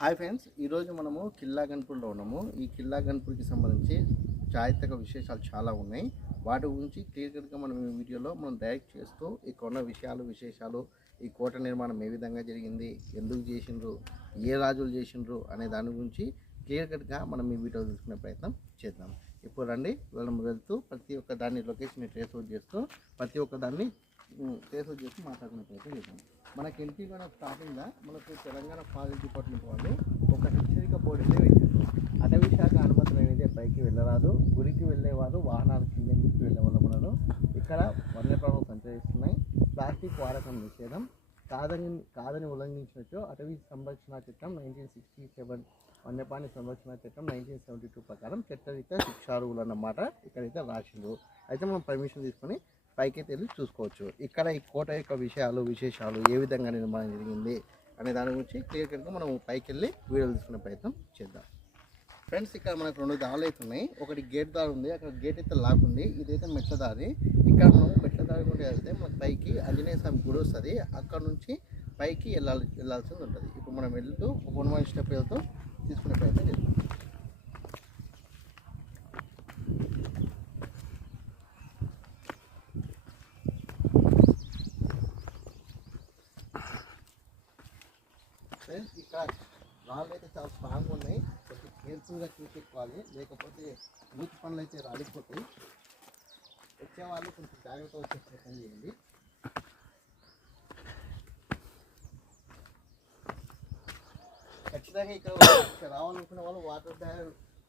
Hi friends, ఈరోజు మనము కిల్లా గన్పూర్లో ఉన్నాము. ఈ కిల్లా గన్పూర్కి సంబంధించి చారిత్రక విశేషాలు చాలా ఉన్నాయి. వాటి గురించి క్లియర్గా మనం ఈ వీడియోలో మనం డైరెక్ట్ చేస్తూ ఇక్కడ ఉన్న విశేషాలు, ఈ కోట నిర్మాణం ఏ విధంగా జరిగింది, ఎందుకు చేసిండ్రు, ఏ రాజులు చేసిండ్రు అనే దాని గురించి క్లియర్గా మనం ఈ వీడియో తెలుసుకునే ప్రయత్నం చేద్దాం. ఇప్పుడు రండి, మనం వెళ్తూ ప్రతి ఒక్క దాన్ని లొకేషన్ ట్రేస్ అవుట్ చేస్తూ ప్రతి ఒక్క దాన్ని ట్రేస్ అవుట్ చేసి మాట్లాడుకునే ప్రయత్నం చేద్దాం. మనకి ఎంపీగా స్టార్టింగ్గా మనకు తెలంగాణ ఫారెస్ట్ డిపార్ట్మెంట్ వాళ్ళు ఒక హెచ్చరిక బోర్డు అయితే పెట్టారు. అటవీ శాఖ అనుమతులు అనేది పైకి వెళ్ళరాదు, గురికి వెళ్ళేవారు వాహనాలు కింద వెళ్ళవలమనను. ఇక్కడ వన్యప్రాణులు సంచరిస్తున్నాయి. ప్లాస్టిక్ వాడకం నిషేధం. కాదని ఉల్లంఘించినట్టు అటవీ సంరక్షణ చట్టం 1967, వన్యప్రాణి సంరక్షణ చట్టం 1972 ప్రకారం చట్టరీత్యా శిక్షార్హులు అన్నమాట ఇక్కడైతే రాసిండ్రు. అయితే మనం పర్మిషన్ తీసుకొని పైకి వెళ్ళి చూసుకోవచ్చు. ఇక్కడ ఈ కోట యొక్క విశేషాలు ఏ విధంగా నిర్మాణం జరిగింది అనే దాని గురించి క్లియర్గా మనం పైకి వెళ్ళి వీడియో తీసుకునే ప్రయత్నం చేద్దాం. ఫ్రెండ్స్, ఇక్కడ మనకు 2 దారులు అయితే ఉన్నాయి. ఒకటి గేట్ దారి ఉంది, అక్కడ గేట్ అయితే లాక్ ఉంది. ఇదైతే మెట్ల దారి. ఇక్కడ మనం మెట్ల దారి గుండా వెళ్తే మనకు పైకి ఆంజనేయ స్వామి గుడి వస్తుంది. అక్కడ నుంచి పైకి వెళ్ళాల్సింది ఉంటుంది. ఇప్పుడు మనం వెళ్తూ 1 స్టెప్ వెళ్తూ తీసుకునే ప్రయత్నం చేద్దాం. ఫ్రెండ్స్, ఇక్కడ రాళ్ళు అయితే చాలా స్ట్రాంగ్ ఉన్నాయి. కొంచెం కేర్ఫుల్గా చూసుకోవాలి, లేకపోతే మూతి పనులు అయితే రాలిపోతాయి. వచ్చేవాళ్ళు కొంచెం జాగ్రత్త వచ్చే ప్రయత్నం చేయండి. ఖచ్చితంగా ఇక్కడ రావాలనుకునే వాళ్ళు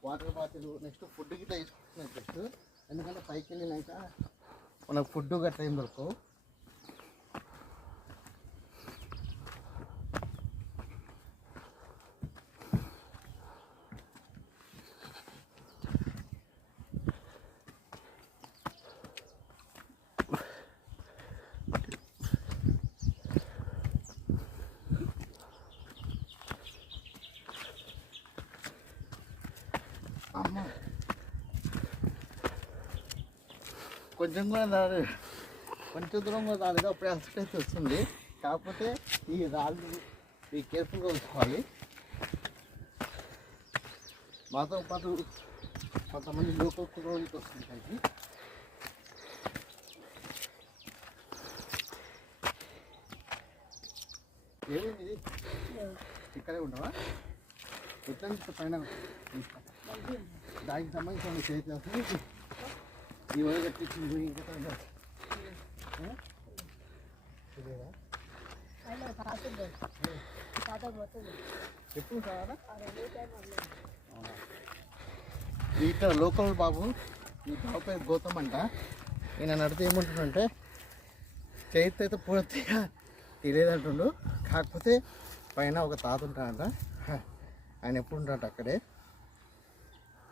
వాటర్ బాటిల్ నెక్స్ట్ ఫుడ్ గిట్లా తీసుకుంటున్నారు బెస్ట్. ఎందుకంటే పైకి వెళ్ళినాక మనకు ఫుడ్ గట్రా ఏం దొరకవు. కొంచెం కూడా రాదు, కొంచెం దూరం కూడా రాలేదు. అప్పుడే అలసట అయితే వస్తుంది. కాకపోతే ఈ రాళ్ళు ఈ కేర్ఫుల్గా ఉంచుకోవాలి. మాతో పాటు కొంతమంది లోకల్ కుర్రోళ్ళకి వస్తుంటాయి. ఏమి ఇది ఇక్కడే ఉండవా? ఎట్లా పైన దానికి సంబంధించిన చేతి ఈ వరకు కట్టించింది. ఎప్పుడు కావాలా? ఇక్కడ లోకల్ బాబు, ఈ బాబు పేరు గౌతమ్ అంట. ఈయన నడితే ఏమంటుండంటే చైత్ర అయితే పూర్తిగా తెలియదంటుండు. కాకపోతే పైన ఒక తాత ఉంటాడంట, ఆయన ఎప్పుడు ఉంటాడంట అక్కడే.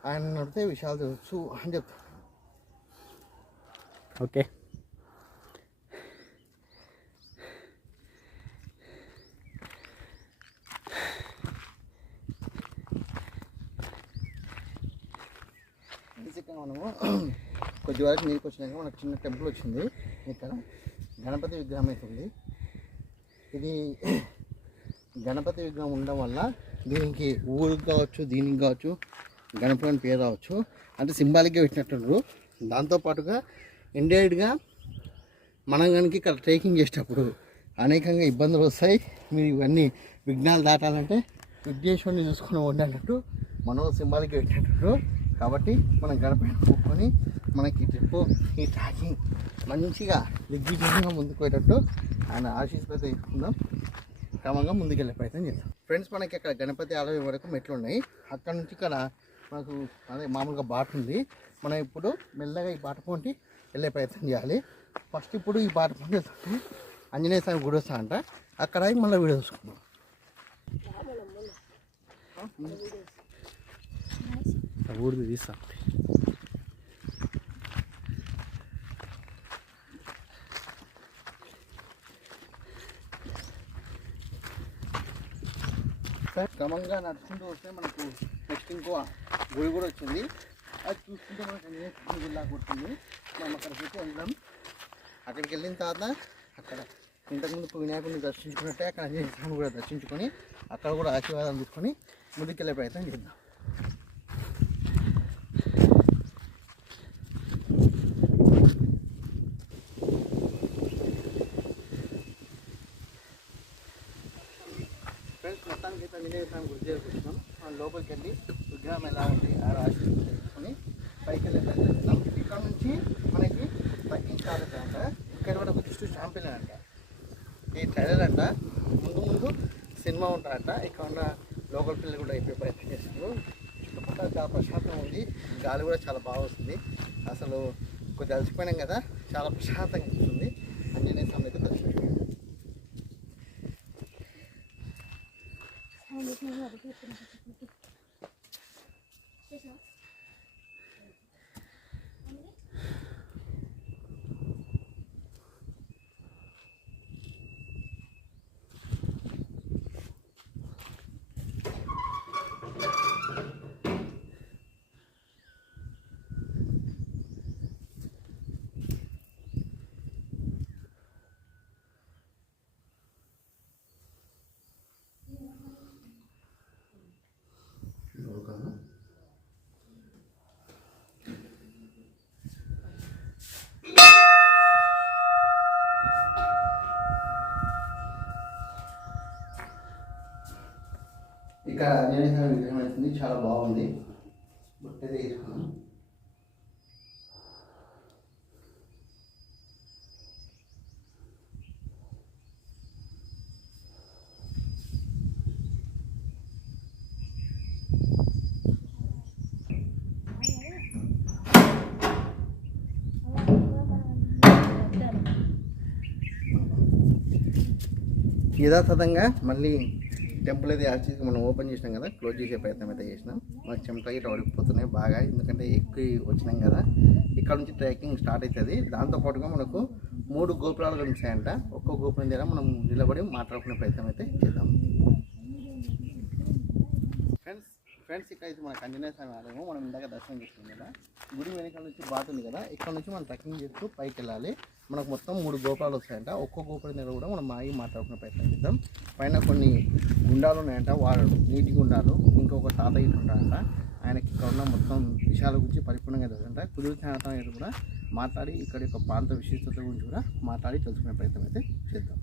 ఆయన నడితే విషయాలు తెలుసు అని చెప్తాడు. ఓకే, మనము కొద్ది వరకు నీరుకి వచ్చినాక మనకు చిన్న టెంపుల్ వచ్చింది. ఇక్కడ గణపతి విగ్రహం అయితే ఉంది. ఇది గణపతి విగ్రహం ఉండడం వల్ల దీనికి ఊరికి కావచ్చు, దీనికి కావచ్చు గణపతి అని పేరు రావచ్చు. అంటే సింబాలిక్గా పెట్టినట్టు. దాంతోపాటుగా ఇండైరెక్ట్గా మనం కనుక ఇక్కడ ట్రెక్కింగ్ చేసేటప్పుడు అనేకంగా ఇబ్బందులు వస్తాయి. మీరు ఇవన్నీ విఘ్నాలు దాటాలంటే విఘ్నేశ్వరుని చూసుకొని ఉండేటట్టు మనం సింబాలిక్గా పెట్టినట్టు. కాబట్టి మనం గణపతి కూర్చొని మనకి ట్రిప్ ఈ ట్రాకింగ్ మంచిగా దిగ్విజయంగా ముందుకు పోయేటట్టు ఆయన ఆశీస్సులతో తీసుకుందాం. క్రమంగా ముందుకెళ్ళే ప్రయత్నం చేద్దాం. ఫ్రెండ్స్, మనకి ఇక్కడ గణపతి ఆలయం వరకు మెట్లు ఉన్నాయి. అక్కడ నుంచి ఇక్కడ మనకు అదే మామూలుగా బాట ఉంది. మనం ఇప్పుడు మెల్లగా ఈ బాట పొంటి వెళ్ళే ప్రయత్నం చేయాలి. ఫస్ట్ ఇప్పుడు ఈ బాట పొంటి వెళ్తుంటే ఆంజనేయ స్వామి గుడి వస్తా అంట. అక్కడ మళ్ళీ వీడియో చూసుకుందాం. ఊరిది తీస్తా. క్రమంగా నడుచుకుంటూ వస్తే మనకు నెక్స్ట్ ఇంకో గుడి కూడా వచ్చింది. అది చూసుకుంటే మనకు గుడిలా కొడుతుంది. మనం అక్కడికి వెళ్దాం. అక్కడికి వెళ్ళిన తర్వాత అక్కడ ఇంతకుముందు వినాయకుడిని దర్శించుకున్నట్టే అక్కడ ఆంజనేయ స్వామిని కూడా దర్శించుకొని అక్కడ కూడా ఆశీర్వాదం తీసుకొని ముందుకెళ్ళే ప్రయత్నం చేద్దాం. ఫ్రెండ్స్, మొత్తానికి అయితే ఆంజనేయ స్వామి గుడి దగ్గరికి వచ్చినాం. మనం లోపలికి వెళ్ళి విగ్రహం ఎలా ఉంది ఆ ఆశీర్వాదం చేసుకొని పైకి వెళ్ళే ప్రయత్నం చేద్దాం. ఇక్కడ నుంచి మనకి తగ్గించాలంట. ఇక్కడ కూడా ఒక దృష్టి షాంపిల్ అంట. ఈ ట్రైలర్ అంట ముందు సినిమా ఉంటారంట. ఇక్కడ ఉన్న లోకల్ పిల్లలు కూడా అయిపోయి ప్రయత్నం చేస్తున్నారు. చుట్టుపక్కల చాలా ప్రశాంతంగా ఉంది. గాలి కూడా చాలా బాగా వస్తుంది. అసలు కొద్దిగా అలసిపోయినాం కదా, చాలా ప్రశాంతంగా ఉంటుంది. ఆంజనేయ స్వామి అయితే దర్శనం. ఇక్కడ ఆంజనేయ స్వామి విగ్రహం అవుతుంది, చాలా బాగుంది. బుట్టది వేసుకున్నాం. యథాతథంగా మళ్ళీ టెంపుల్ అయితే యాక్చువల్గా మనం ఓపెన్ చేసినాం కదా, క్లోజ్ చేసే ప్రయత్నం అయితే చేసినాం. మనకి చెమట గిట్ట ఉడికిపోతున్నాయి బాగా, ఎందుకంటే ఎక్కువ వచ్చినాం కదా. ఇక్కడ నుంచి ట్రెక్కింగ్ స్టార్ట్ అవుతుంది. దాంతోపాటుగా మనకు 3 గోపురాలు కనిపిస్తాయంట. ఒక్కో గోపురం దగ్గర మనం నిలబడి మాట్లాడుకునే ప్రయత్నం అయితే చేద్దాం. ఫ్రెండ్స్ ఇక్కడైతే మనకు ఆంజనేయ స్వామి ఆలయము మనం ఇందాక దర్శనం చేసుకున్నాం కదా. గుడి వెనకాల నుంచి బాట ఉంది కదా, ఇక్కడ నుంచి మనం ట్రెక్కింగ్ చేస్తూ పైకి వెళ్ళాలి. మనకు మొత్తం 3 గోపురాలు వస్తాయంట. ఒక్కో గోపురం దగ్గర కూడా మనం ఆగి మాట్లాడుకునే ప్రయత్నం చేద్దాం. పైన కొన్ని గుండాలు ఉన్నాయంట, వాడు నీటి గుండాలు. ఇంకొక తాతయ్య ఉంటాడంట. ఆయనకి ఇక్కడ ఉన్న మొత్తం విషయాల గురించి పరిపూర్ణంగా తెలుసంట. కుదిరితే కూడా మాట్లాడి ఇక్కడ యొక్క ప్రాంత విశిష్టత గురించి కూడా మాట్లాడి తెలుసుకునే ప్రయత్నం అయితే చేద్దాం.